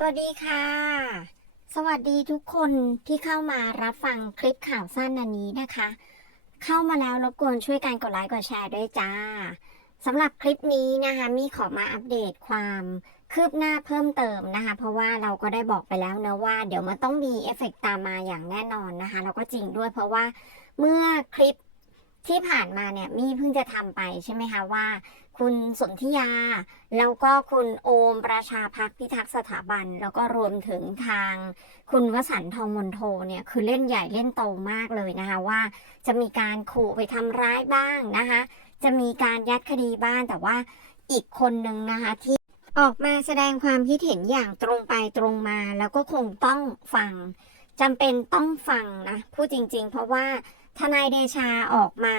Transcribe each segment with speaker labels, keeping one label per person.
Speaker 1: สวัสดีค่ะ สวัสดีทุกคนที่เข้ามารับฟังคลิปข่าวสั้นอันนี้นะคะ เข้ามาแล้วรบกวนช่วยกันกดไลค์กดแชร์ด้วยจ้าสำหรับคลิปนี้นะคะ มีขอมาอัปเดตความคืบหน้าเพิ่มเติมนะคะ เพราะว่าเราก็ได้บอกไปแล้วนะว่า เดี๋ยวมันต้องมีเอฟเฟกต์ตามมาอย่างแน่นอนนะคะแล้วก็จริงด้วยเพราะว่าเมื่อคลิป ที่ผ่านมาเนี่ยมี่เพิ่งจะทำไปใช่ไหมคะว่า คุณสนธิยา แล้วก็คุณโอมประชาพักพิทักษ์สถาบัน แล้วก็รวมถึงทางคุณวสันทองมนโทเนี่ยคือเล่นใหญ่เล่นโตมากเลยนะคะว่า จะมีการขู่ไปทำร้ายบ้างนะคะ จะมีการยัดคดีบ้างแต่ว่าอีกคนนึงนะคะที่ออกมาแสดงความคิดเห็นอย่างตรงไปตรงมา แล้วก็คงต้องฟังจำเป็นต้องฟังนะพูดจริง ๆ เพราะว่า ทนายเดชาออกมา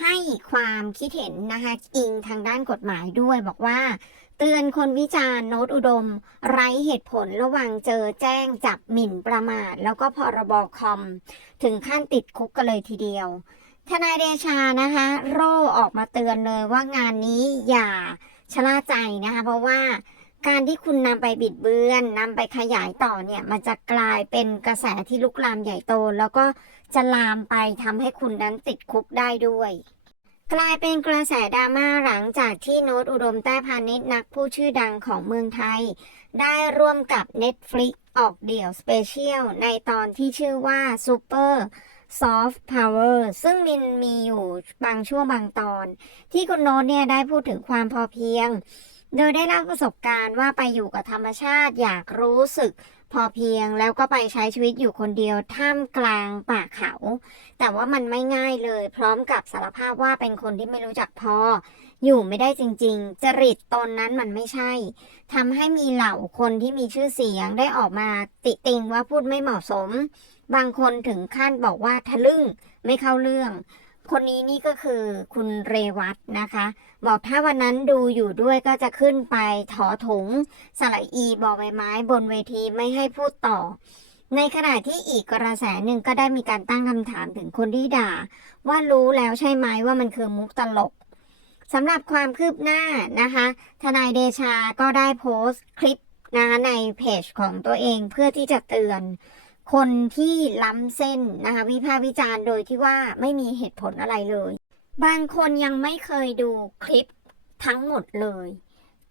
Speaker 1: ให้ความคิดเห็นนะคะอิงทางด้านกฎหมายด้วยบอกว่า เตือนคนวิจารณ์โน้ตอุดม ไร้เหตุผลระว่างเจอแจ้งจับหมิ่นประมาท แล้วก็พรบคอม ถึงขั้นติดคุกกันเลยทีเดียว ทนายเดชานะคะ โร่ออกมาเตือนเลยว่างานนี้อย่าชะล่าใจนะคะ เพราะว่าการที่คุณนำไปบิดเบือนนำไปขยายต่อเนี่ย มันจะกลายเป็นกระแสที่ลุกลามใหญ่โต แล้วก็ จะลามไปทำให้คุณนั้นติดคุกได้ด้วย กลายเป็นกระแสดราม่าหลังจากที่โน้ตอุดมแต้พาณิชย์นักผู้ชื่อดังของเมืองไทย ได้ร่วมกับ Netflix ออกเดี่ยวสเปเชียลในตอนที่ชื่อว่า Super Soft Power ซึ่งมินมีอยู่บางช่วงบางตอน ที่คุณโน้ตเนี่ยได้พูดถึงความพอเพียง โดยได้เล่าประสบการณ์ว่าไปอยู่กับธรรมชาติอยากรู้สึก พอเพียงแล้วก็ไปใช้ชีวิตอยู่คนเดียวท่ามกลางป่าเขา แต่ว่ามันไม่ง่ายเลย พร้อมกับสารภาพว่าเป็นคนที่ไม่รู้จักพอ อยู่ไม่ได้จริง ๆ จริตตนนั้นมันไม่ใช่ทำให้มีเหล่าคนที่มีชื่อเสียงได้ออกมาติติงว่าพูดไม่เหมาะสม บางคนถึงขั้นบอกว่าทะลึ่งไม่เข้าเรื่อง คนนี้นี่ก็คือคุณเรวัตนะคะ บอกถ้าวันนั้นดูอยู่ด้วยก็จะขึ้นไปถอถุงสระอีบอใบไม้บนเวทีไม่ให้พูดต่อ ในขณะที่อีกกระแสหนึ่งก็ได้มีการตั้งคำถามถึงคนที่ด่า ว่ารู้แล้วใช่ไหมว่ามันคือมุกตลกสำหรับความคืบหน้านะคะ ทนายเดชาก็ได้โพสต์คลิปนะคะในเพจของตัวเองเพื่อที่จะเตือน คนที่ล้ำเส้นนะคะวิพากษ์วิจารณ์โดยที่ว่าไม่มีเหตุผลอะไรเลย บางคนยังไม่เคยดูคลิปทั้งหมดเลย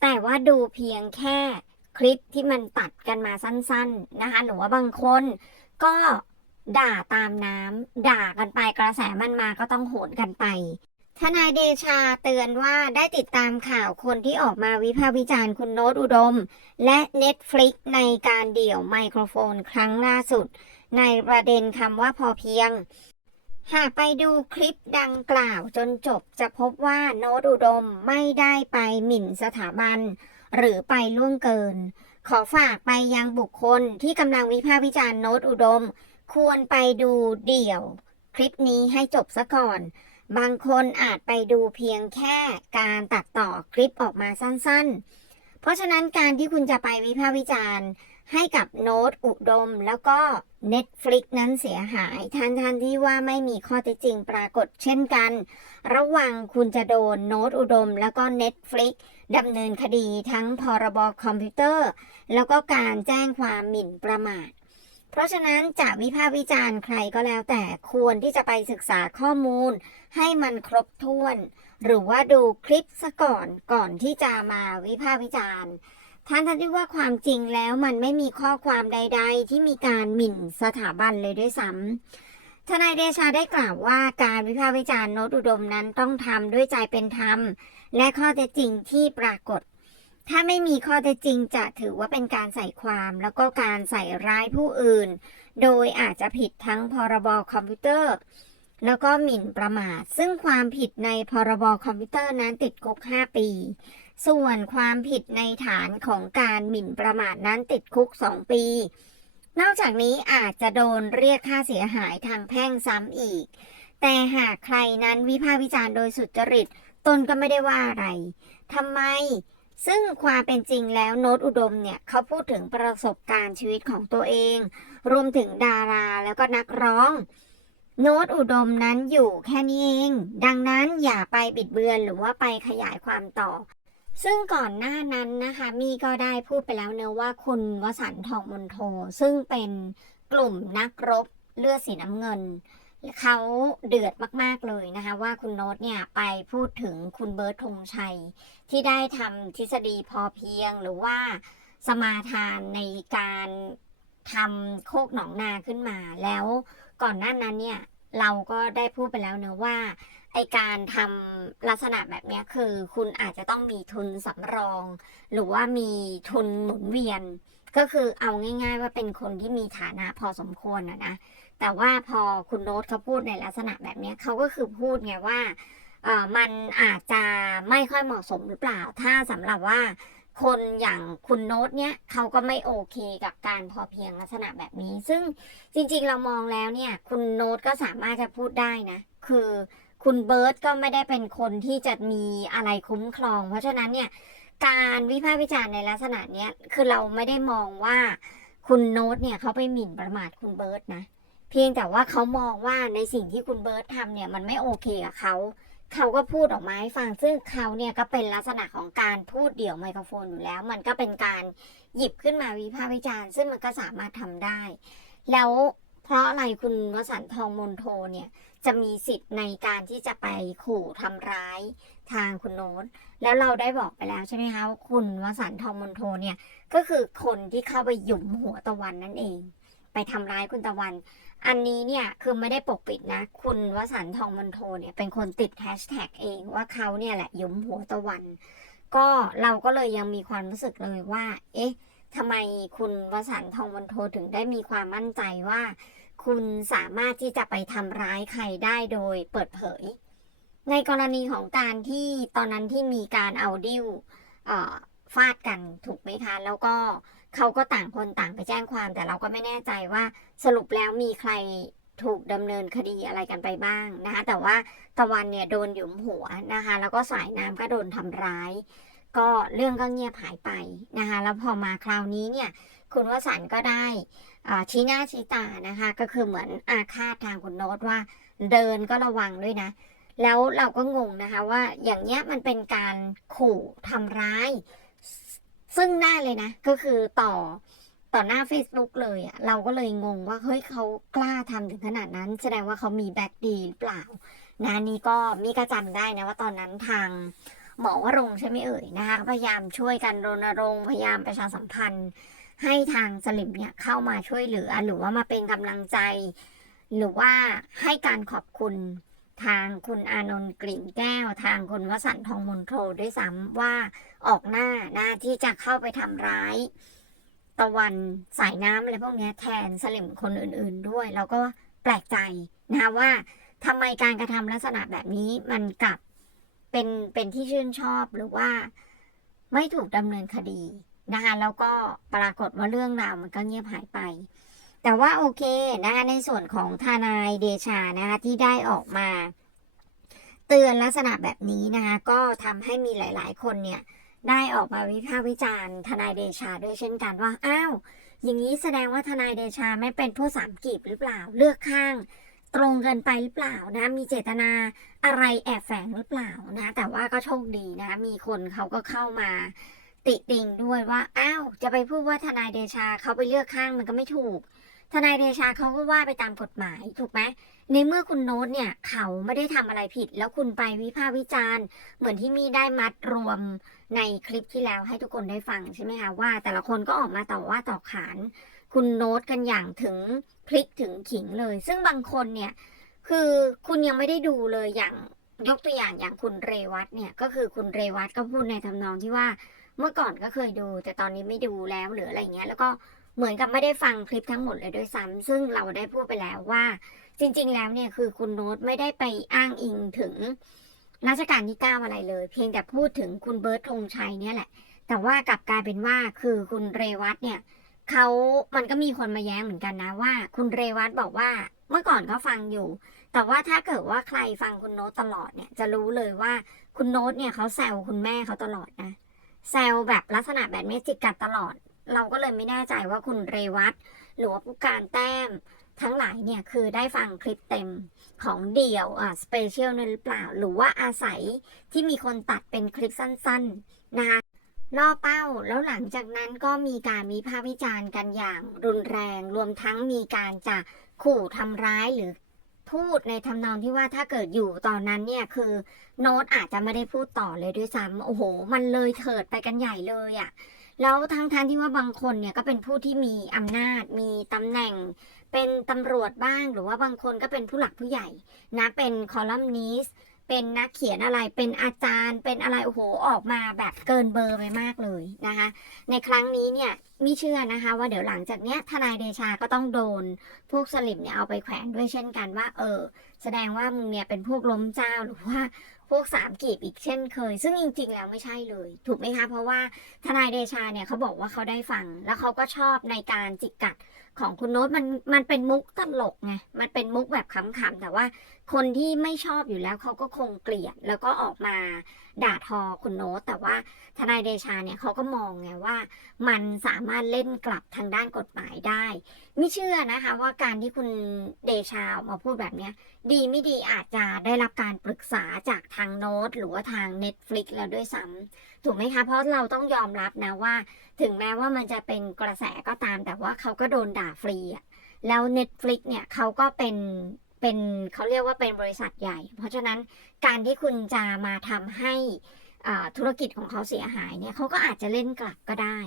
Speaker 1: แต่ว่าดูเพียงแค่คลิปที่มันตัดกันมาสั้น ๆนะคะหรือว่าบางคนก็ด่าตามน้ำด่ากันไปกระแสมันมาก็ต้องโหนกันไป ทนายเดชาเตือนว่าได้ติดตามข่าวคนที่ออกมาวิพากษ์วิจารณ์คุณโน้ตอุดม และ Netflix ในการเดี่ยวไมโครโฟนครั้งล่าสุด ในประเด็นคำว่าพอเพียง หากไปดูคลิปดังกล่าวจนจบจะพบว่าโน้ตอุดมไม่ได้ไปหมิ่นสถาบัน หรือไปล่วงเกิน ขอฝากไปยังบุคคลที่กำลังวิพากษ์วิจารณ์โน้ตอุดม ควรไปดูเดี่ยว คลิปนี้ให้จบซะก่อน บางคนอาจไปดูเพียงแค่การตัดต่อคลิปออกมาสั้นๆ เพราะฉะนั้นการที่คุณจะไปวิพากษ์วิจารณ์ ให้กับโน้ตอุดม แล้วก็ Netflix นั้นเสียหายทันทันที่ว่าไม่มีข้อเท็จจริงปรากฏเช่นกัน ระวังคุณจะโดนโน้ตอุดม แล้วก็ Netflix ดำเนินคดีทั้งพรบคอมพิวเตอร์ แล้วก็การแจ้งความหมิ่นประมาท เพราะฉะนั้นจะวิพากษ์วิจารณ์ใครก็แล้วแต่ควรที่จะไปศึกษาข้อมูล ให้มันครบถ้วน หรือว่าดูคลิปซะก่อนก่อนที่จะมาวิพากษ์วิจารณ์ท่านท่านที่ว่าความจริงแล้วมันไม่มีข้อความใด ๆ ที่มีการหมิ่นสถาบันเลยด้วยซ้ำทนายเดชาได้กล่าวว่าการวิพากษ์วิจารณ์โนตอุดมนั้นต้องทำด้วยใจเป็นธรรม และข้อเท็จจริงที่ปรากฏ ถ้าไม่มีข้อเท็จจริงจะถือว่าเป็นการใส่ความ แล้วก็การใส่ร้ายผู้อื่น โดยอาจจะผิดทั้งพรบคอมพิวเตอร์ แล้วก็หมิ่นประมาท ซึ่งความผิดในพรบคอมพิวเตอร์นั้นติดคุก 5 ปี ส่วนความผิดในฐานของการหมิ่นประมาทนั้นติดคุก 2 ปี นอกจากนี้อาจจะโดนเรียกค่าเสียหายทางแพ่งซ้ำอีก แต่หากใครนั้นวิพากษ์วิจารณ์โดยสุจริต ตนก็ไม่ได้ว่าอะไรทำไม ซึ่งความเป็นจริงแล้วโน้ตอุดมเนี่ยเขาพูดถึงประสบการณ์ชีวิตของตัวเอง รวมถึงดาราแล้วก็นักร้อง โน้ตอุดมนั้นอยู่แค่นี้เอง ดังนั้นอย่าไปบิดเบือนหรือว่าไปขยายความต่อ ซึ่งก่อนหน้านั้นนะคะ มีก็ได้พูดไปแล้วเนอะว่าคุณวสันต์ทองมนโท ซึ่งเป็นกลุ่มนักรบเลือดสีน้ำเงิน เขาเดือดมาก ๆ เลยนะคะ ว่าคุณโน้ตเนี่ยไปพูดถึงคุณเบิร์ตธงชัย ที่ได้ทำทฤษฎีพอเพียงหรือว่าสมาทานในการทำโคกหนองนาขึ้นมา แล้วก่อนหน้านั้นเนี่ย เราก็ได้พูดไปแล้วเนะว่าไอการทำลักษณะแบบนี้คือ คุณอาจจะต้องมีทุนสำรอง หรือว่ามีทุนหมุนเวียน ก็คือเอาง่าย ๆ ว่าเป็นคนที่มีฐานะพอสมควรอะนะ แต่ว่าพอคุณโน้ตเขาพูดในลักษณะแบบนี้เขาก็คือพูดไงว่าเออมันอาจจะไม่ค่อยเหมาะสมหรือเปล่า ถ้าสำหรับว่าคนอย่างคุณโน้ตเนี้ยเขาก็ไม่โอเคกับการพอเพียงลักษณะแบบนี้ ซึ่งจริงๆเรามองแล้วเนี่ย คุณโน้ตก็สามารถจะพูดได้นะ คือคุณเบิร์ตก็ไม่ได้เป็นคนที่จะมีอะไรคุ้มครอง เพราะฉะนั้นเนี่ยการวิพากษ์วิจารณ์ในลักษณะเนี้ยคือเราไม่ได้มองว่าคุณโน้ตเนี่ยเขาไปหมิ่นประมาทคุณเบิร์ตนะ เพียงแต่ว่าเขามองว่าในสิ่งที่คุณเบิร์ตทำเนี่ยมันไม่โอเคกับเขาเขาก็พูดออกมาให้ฟังซึ่งเขาเนี่ยก็เป็นลักษณะของการพูดเดี่ยวไมโครโฟนอยู่แล้ว มันก็เป็นการหยิบขึ้นมาวิพากษ์วิจารณ์ ซึ่งมันก็สามารถทำได้ แล้วเพราะอะไรคุณวสันต์ทองมนโทเนี่ยจะมีสิทธิ์ในการที่จะไปขู่ทำร้ายทางคุณโน้ตแล้วเราได้บอกไปแล้วใช่ไหมคะว่าคุณวสันต์ทองมนโทเนี่ยก็คือคนที่เข้าไปหยุมหัวตะวันนั่นเอง ไปทำร้ายคุณตะวัน อันนี้เนี่ยคือไม่ได้ปกปิดนะ คุณวสันทองมนโทเนี่ยเป็นคนติดแฮชแท็กเองว่าเขาเนี่ยแหละยุมหัวตะวัน ก็เราก็เลยยังมีความรู้สึกเลยว่า เอ๊ะทำไมคุณวสันทองมนโทถึงได้มีความมั่นใจว่า คุณสามารถที่จะไปทำร้ายใครได้โดยเปิดเผย ในกรณีของการที่ตอนนั้นที่มีการเอาดิ้วฟาดกันถูกไหมคะ แล้วก็ เขาก็ต่างคนต่างไปแจ้งความ แต่เราก็ไม่แน่ใจว่าสรุปแล้วมีใครถูกดำเนินคดีอะไรกันไปบ้างนะคะแต่ว่าตะวันเนี่ยโดนหยุมหัวนะคะ แล้วก็สายน้ำก็โดนทำร้าย ก็เรื่องก็เงียบหายไปนะคะ แล้วพอมาคราวนี้เนี่ย คุณวสันต์ก็ได้อ่าชี้หน้าชี้ตานะคะ ก็คือเหมือนอาฆาตทางคุณโน้ตว่า เดินก็ระวังด้วยนะ แล้วเราก็งงนะคะว่าอย่างเงี้ยมันเป็นการขู่ทำร้าย ซึ่งหน้าเลยนะ ก็คือต่อต่อหน้า Facebook เลยอะเราก็เลยงงว่า เฮ้ยเขากล้าทำถึงขนาดนั้น แสดงว่าเขามีแบ็คดีหรือเปล่านะนี่ก็มีก็จำได้นะว่าตอนนั้นทางหมอวรงใช่ไหมเอ่ยนะคะพยายามช่วยกันรณรงค์พยายามประชาสัมพันธ์ ให้ทางสลิมเนี่ยเข้ามาช่วยเหลือ หรือว่ามาเป็นกำลังใจ หรือว่าให้การขอบคุณ ทางคุณอานนท์กลิ่นแก้ว ทางคุณวสันต์ทองมนโทด้วยซ้ำว่าออกหน้าหนะที่จะเข้าไปทำร้าย ตะวันสายน้ำอะไรพวกนี้แทนสลิมคนอื่น ๆด้วยเราก็แปลกใจนะคะว่าทำไมการกระทำลักษณะแบบนี้มันกลับเป็นเป็นที่ชื่นชอบหรือว่าไม่ถูกดำเนินคดีนะคะแล้วก็ปรากฏว่าเรื่องราวมันก็เงียบหายไป แต่ว่าโอเคนะคะในส่วนของทนายเดชานะคะที่ได้ออกมา ตือนลักษณะแบบนี้นะคะก็ทำให้มีหลาย ๆ คนเนี่ยได้ออกมาวิพากษ์วิจารณ์ทนายเดชาด้วยเช่นกันว่าอ้าวอย่างนี้แสดงว่าทนายเดชาไม่เป็นผู้สามกีบหรือเปล่าเลือกข้าง ตรงเกินไปหรือเปล่านะมีเจตนาอะไรแอบแฝงหรือเปล่านะแต่ว่าก็โชคดีนะมีคนเขาก็เข้ามาติติงด้วยว่าอ้าวจะไปพูดว่าทนายเดชาเขาไปเลือกข้างมันก็ไม่ถูก ทนายเดชาเขาก็ว่าไปตามกฎหมายถูกไหม ในเมื่อคุณโน้ตเนี่ยเขาไม่ได้ทำอะไรผิด แล้วคุณไปวิพากษ์วิจารณ์ เหมือนที่มีได้มัดรวมในคลิปที่แล้วให้ทุกคนได้ฟังใช่ไหมคะว่า แต่ละคนก็ออกมาต่อว่าต่อขาน คุณโน้ตกันอย่างถึงพลิกถึงขิงเลย ซึ่งบางคนเนี่ยคือคุณยังไม่ได้ดูเลยอย่างยกตัวอย่างอย่างคุณเรวัตเนี่ยก็คือคุณเรวัตก็พูดในทำนองที่ว่าเมื่อก่อนก็เคยดู แต่ตอนนี้ไม่ดูแล้วหรืออะไรเงี้ย แล้วก็เหมือนกับไม่ได้ฟังคลิปทั้งหมดเลยด้วยซ้ำซึ่งเราได้พูดไปแล้วว่า จริง ๆ แล้วเนี่ยคือคุณโน้ตไม่ได้ไปอ้างอิงถึงรัชกาลที่เก้าอะไรเลย เพียงแต่พูดถึงคุณเบิร์ตธงชัยเนี่ยแหละ แต่ว่ากลับกลายเป็นว่าคือคุณเรวัตเนี่ยเขามันก็มีคนมาแย้งเหมือนกันนะว่า คุณเรวัตบอกว่าเมื่อก่อนก็ฟังอยู่ แต่ว่าถ้าเกิดว่าใครฟังคุณโน้ตตลอดเนี่ยจะรู้เลยว่าคุณโน้ตเนี่ยเขาแซวคุณแม่เขาตลอดนะแซวแบบลักษณะแบบนี้จิกกัดตลอด เราก็เลยไม่แน่ใจว่าคุณเรวัตหรือว่าผู้การแต้ม ทั้งหลายเนี่ยคือได้ฟังคลิปเต็มของเดี่ยวอ่าสเปเชียลนั่นหรือเปล่า หรือว่าอาศัยที่มีคนตัดเป็นคลิปสั้นๆนะคะล่อเป้าแล้วหลังจากนั้นก็มีการวิพากษ์วิจารณ์กันอย่างรุนแรง รวมทั้งมีการจะขู่ทำร้ายหรือพูดในทำนองที่ว่าถ้าเกิดอยู่ตอนนั้นเนี่ยคือโน้ตอาจจะไม่ได้พูดต่อเลยด้วยซ้ำโอ้โห มันเลยเถิดไปกันใหญ่เลยอะ่ะ แล้วทั้งทที่ว่าบางคนเนี่ยก็เป็นผู้ที่มีอำนาจ มีตำแหน่ง เป็นตำรวจบ้าง หรือว่าบางคนก็เป็นผู้หลักผู้ใหญ่นะเป็นคอลัมนิสเป็นนักเขียนอะไร เป็นอาจารย์ เป็นอะไร โอ้โห ออกมาแบบเกินเบอร์ไปมากเลยนะคะ ในครั้งนี้เนี่ย ม่เชื่อนะคะ ว่าเดี๋ยวหลังจากเนี้ยทนายเดชาก็ต้องโดน พวกสลิมเนี่ยเอาไปแขวนด้วยเช่นกันว่า เออ แสดงว่ามึงเนี่ยเป็นพวกล้มเจ้าหรือว่าพวกสามกีบอีกเช่นเคย ซึ่งจริงๆแล้วไม่ใช่เลย ถูกไหมคะ เพราะว่าทนายเดชาเนี่ยเขาบอกว่าเขาได้ฟัง แล้วเขาก็ชอบในการจิกกัดของคุณโน้ตมันมันเป็นมุกตลกไงมันเป็นมุกแบบขำๆแต่ว่าคนที่ไม่ชอบอยู่แล้วเขาก็คงเกลียดแล้วก็ออกมา ด่าทอคุณโน้ตแต่ว่าทนายเดชาเนี่ยเขาก็มองไงว่า มันสามารถเล่นกลับทางด้านกฎหมายได้ ไม่เชื่อนะคะว่าการที่คุณเดชาออกมาพูดแบบเนี้ย ดีไม่ดีอาจจะได้รับการปรึกษาจากทางโน้ตหรือว่าทาง Netflix แล้วด้วยซ้ำถูกไหมคะ เพราะเราต้องยอมรับนะว่า ถึงแม้ว่ามันจะเป็นกระแสก็ตามแต่ว่าเขาก็โดนด่าฟรีอะแล้ว Netflix เนี่ยเขาก็เป็น เป็นเขาเรียกว่าเป็นบริษัทใหญ่ เพราะฉะนั้นการที่คุณจะมาทำให้ธุรกิจของเขาเสียหายเนี่ยเขาก็อาจจะเล่นกลับก็ได้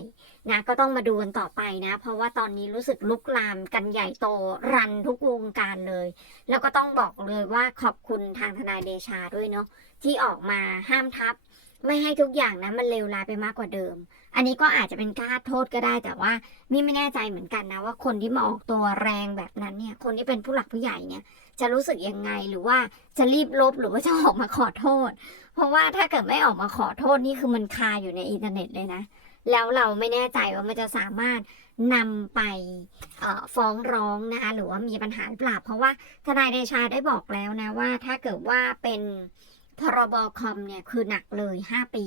Speaker 1: นะก็ต้องมาดูกันต่อไปนะ เพราะว่าตอนนี้รู้สึกลุกลามกันใหญ่โตรันทุกวงการเลย แล้วก็ต้องบอกเลยว่าขอบคุณทางทนายเดชาด้วยเนาะที่ออกมาห้ามทับ ไม่ให้ทุกอย่างนะมันเลวร้ายไปมากกว่าเดิม อันนี้ก็อาจจะเป็นการโทษก็ได้ แต่ว่ามี่ไม่แน่ใจเหมือนกันนะว่าคนที่มาออกตัวแรงแบบนั้นเนี่ยคนที่เป็นผู้หลักผู้ใหญ่เนี่ย จะรู้สึกยังไงหรือว่าจะรีบลบหรือว่าจะออกมาขอโทษ เพราะว่าถ้าเกิดไม่ออกมาขอโทษนี่คือมันคาอยู่ในอินเทอร์เน็ตเลยนะ แล้วเราไม่แน่ใจว่ามันจะสามารถนำไปฟ้องร้องนะคะหรือว่ามีปัญหาหรือเปล่าเพราะว่าทนายเดชาได้บอกแล้วนะว่า ถ้าเกิดว่าเป็นพรบคอมเนี่ยคือหนักเลย 5 ปี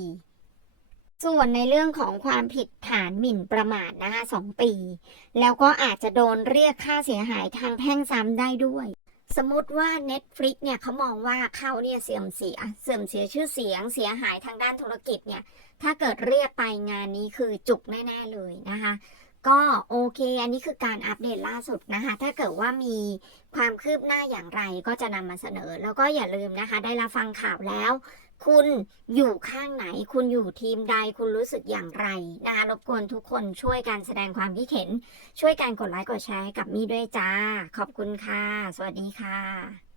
Speaker 1: ส่วนในเรื่องของความผิดฐานหมิ่นประมาทนะคะสองปี แล้วก็อาจจะโดนเรียกค่าเสียหายทางแพ่งซ้ำได้ด้วย สมมติว่า Netflix เนี่ยเขามองว่าเขาเนี่ยเสื่อมเสีย เสื่อมเสียชื่อเสียง เสียหายทางด้านธุรกิจเนี่ย ถ้าเกิดเรียกไปงานนี้คือจุกแน่ ๆ เลยนะคะ ก็โอเค อันนี้คือการอัปเดตล่าสุดนะคะ ถ้าเกิดว่ามีความคืบหน้าอย่างไรก็จะนำมาเสนอ แล้วก็อย่าลืมนะคะ ได้รับฟังข่าวแล้ว คุณอยู่ข้างไหน คุณอยู่ทีมใด คุณรู้สึกอย่างไรนะคะรบกวนทุกคนช่วยกันแสดงความคิดเห็น ช่วยกันกดไลค์กดแชร์กับมี่ด้วยจ้า ขอบคุณค่ะ สวัสดีค่ะ